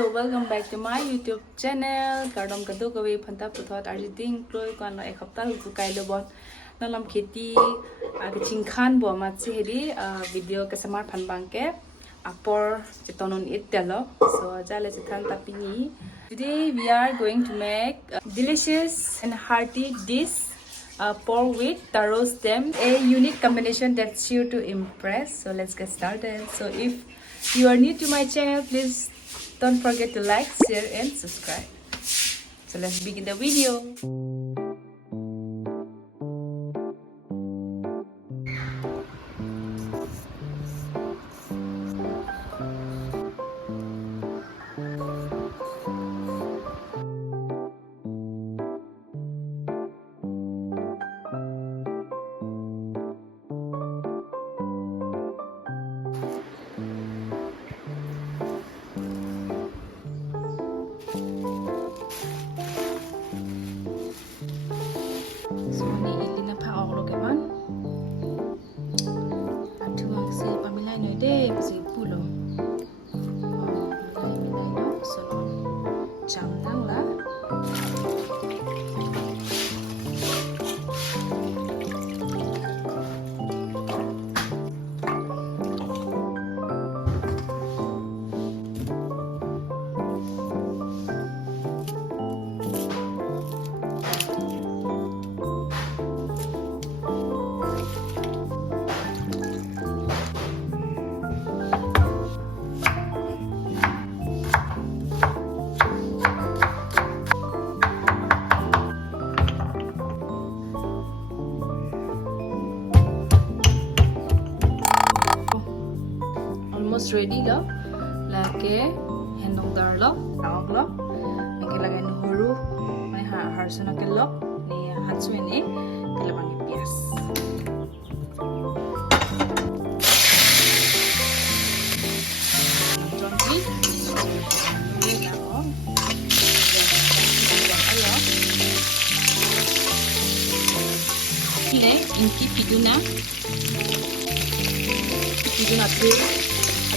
so welcome back to my YouTube channel. Kardom kadu kawi phanta puthot arjiding kloi kan lo ek hafta hu kai lo bon nalam kheti agaching khan bo ma cheri video ke samar phan bangke apor chetonon it telo so jale chithan tapini. Today we are going to make delicious and hearty dish pork with taro stem, a unique combination that's sure to impress. So let's get started. So if you are new to my channel, please don't forget to like, share and subscribe. So let's begin the video. So ni ili na pa ako ke man. Atu ang si pamilay no de kasi pulo. Milay no so cham nang la. Almost ready lo. Lake Hendongdar lo, tawag lo. May kilagay ng huru, may harso na kilok ni hatsuin kilabang ipiyas. Gently. Ini ako. Ini inti piduna. Piduna tu.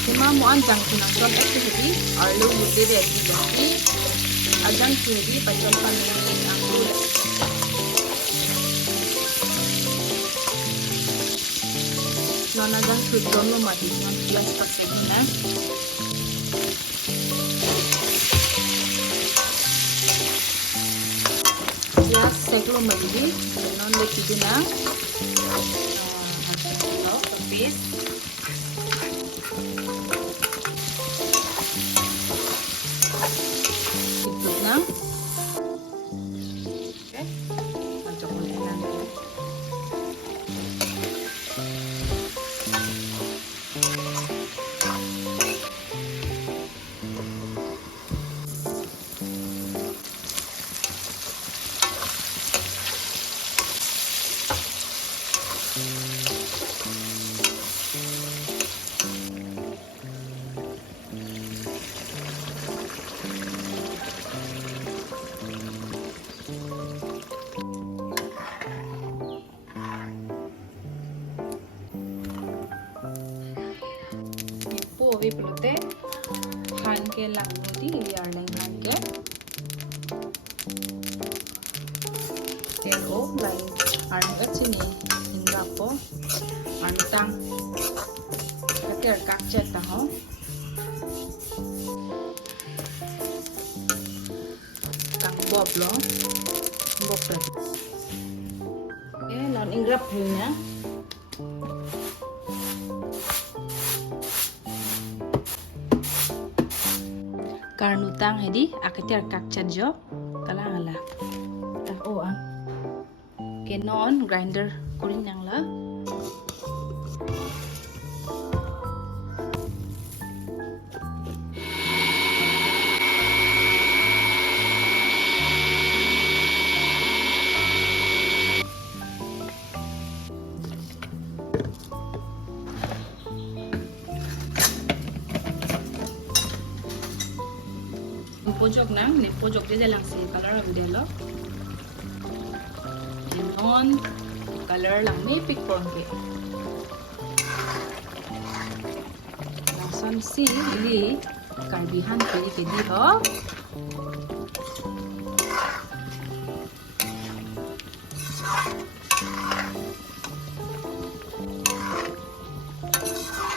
Cuma mau anjang tunang con activity, arlo mudi de activity, anjang sendiri pasal pandai aku. Non anjang tu dono mati, non plus pakai guna. Plus seklo mati, non lagi guna. Anjang tapis. We pelote han ke langudi liar leng han ke tero lain han ke sini hingga po antang kater kakcet taho tang bob lo bob non ingrap punya karnutang hedi akatir kakchat jo kalang ala ang kenon grinder kurin yang la pojok nang ni pojok dia lang si color ang delo on color lang may pick form ke langsung si ini karbihan pili kedi ho.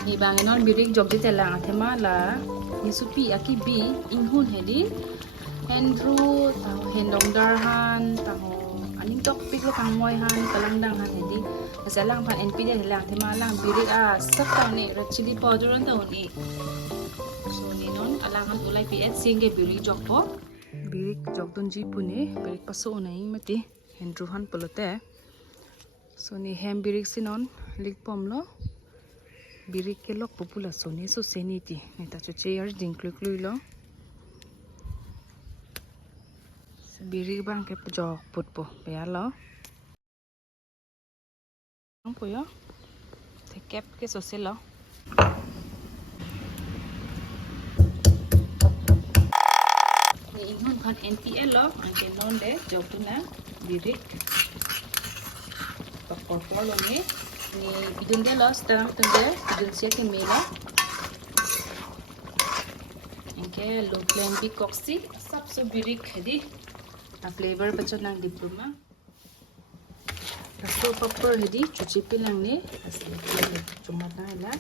Ibanginon birik jogji telang athema la nisupi akibi inhun hedi Hendru tahu Hendongdar han tahu aning tok pik lo kangmoy han kalangdang han hedi masalang pan NP dia lang thema lang birik sak tahu ni chili powder an tahu ni so ni non alang han ulai pi singe birik jog po birik jog don ji pune birik paso nai mati Hendru han polote so ni hem birik sinon lik pom lo birik ke lok population ni so seniti neta chu chair dinkluk lui lo birik bang ke jok put po pe lo ang po yo te kep ke so se lo ni inhon khan NPL lo ang ke non de jok tu na birik pakor por lo ni ni bidun de lo sekarang tunggu bidun siya ke mela ingke low flame bi koksi sab so birik hedi na flavor bachot nang diploma kasto paper hedi cuci pilang ni asli cuma na ila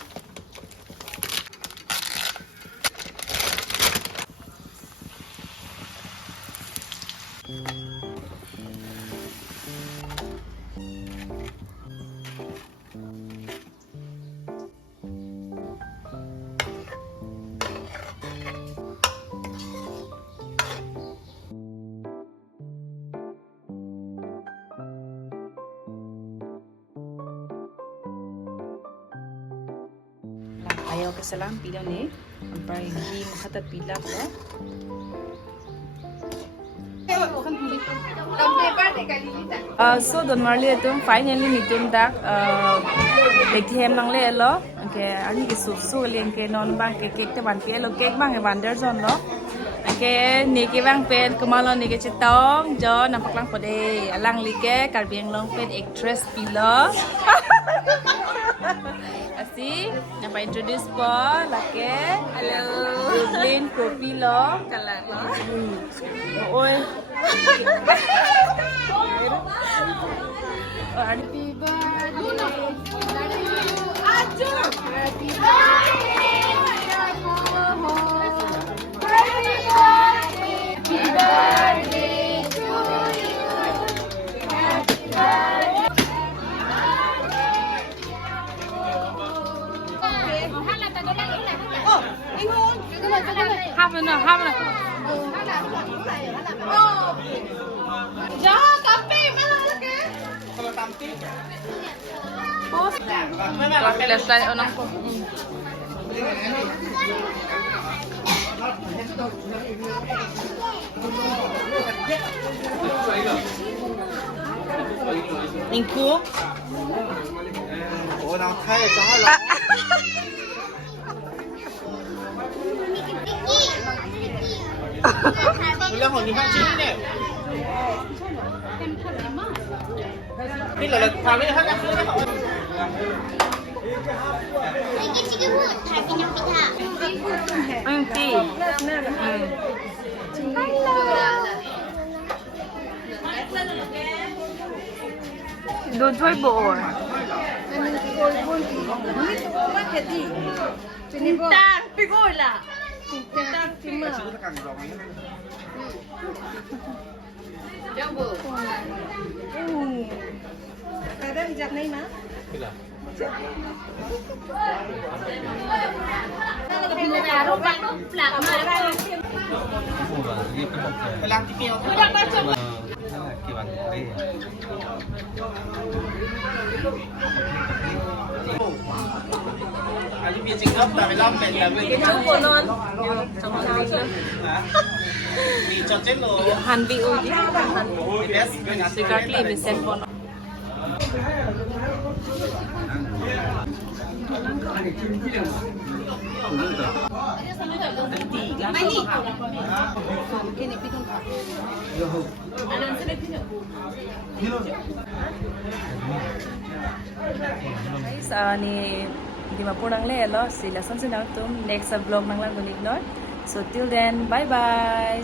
ayaw kasalang pila ni ampay hi makatat pila ko so don marli atum finally nitum dak lekhem nang le lo okay ani ke su len ke non bang ke kek te ban pe lo kek bang e wander zon lo okay ni ke bang pen kumalo ni ke chitong jo nampak lang pode alang like karbiang long pen actress pila Así, apa introduce po, laki. Hello. Dublin, kopi lo. Kalang lo. Oi. Happy birthday. Happy birthday to you. Happy birthday. Half an Jangan tapi mana lagi? Kalau tapi. Oh, kelas saya orang ko. Ingku. Orang Thai salah. Ulang hồn đi phát chín nè. Cái là thằng ấy hết các thứ đó. Cái chicken food, thằng cái nhóc pita. Ti. Đồ chơi bộ. Ta, bị gọi là. Kadang bijak nih na? Bila. Anh biết chính ấp là 15 mẹ là người cái chú của non. Bị cho chết rồi. Hàn bị ôi đi. Secretly bị xem con. Guys, ni di mapurang le lo sila son sinang tum next vlog nang lang gunig no So till then, bye bye.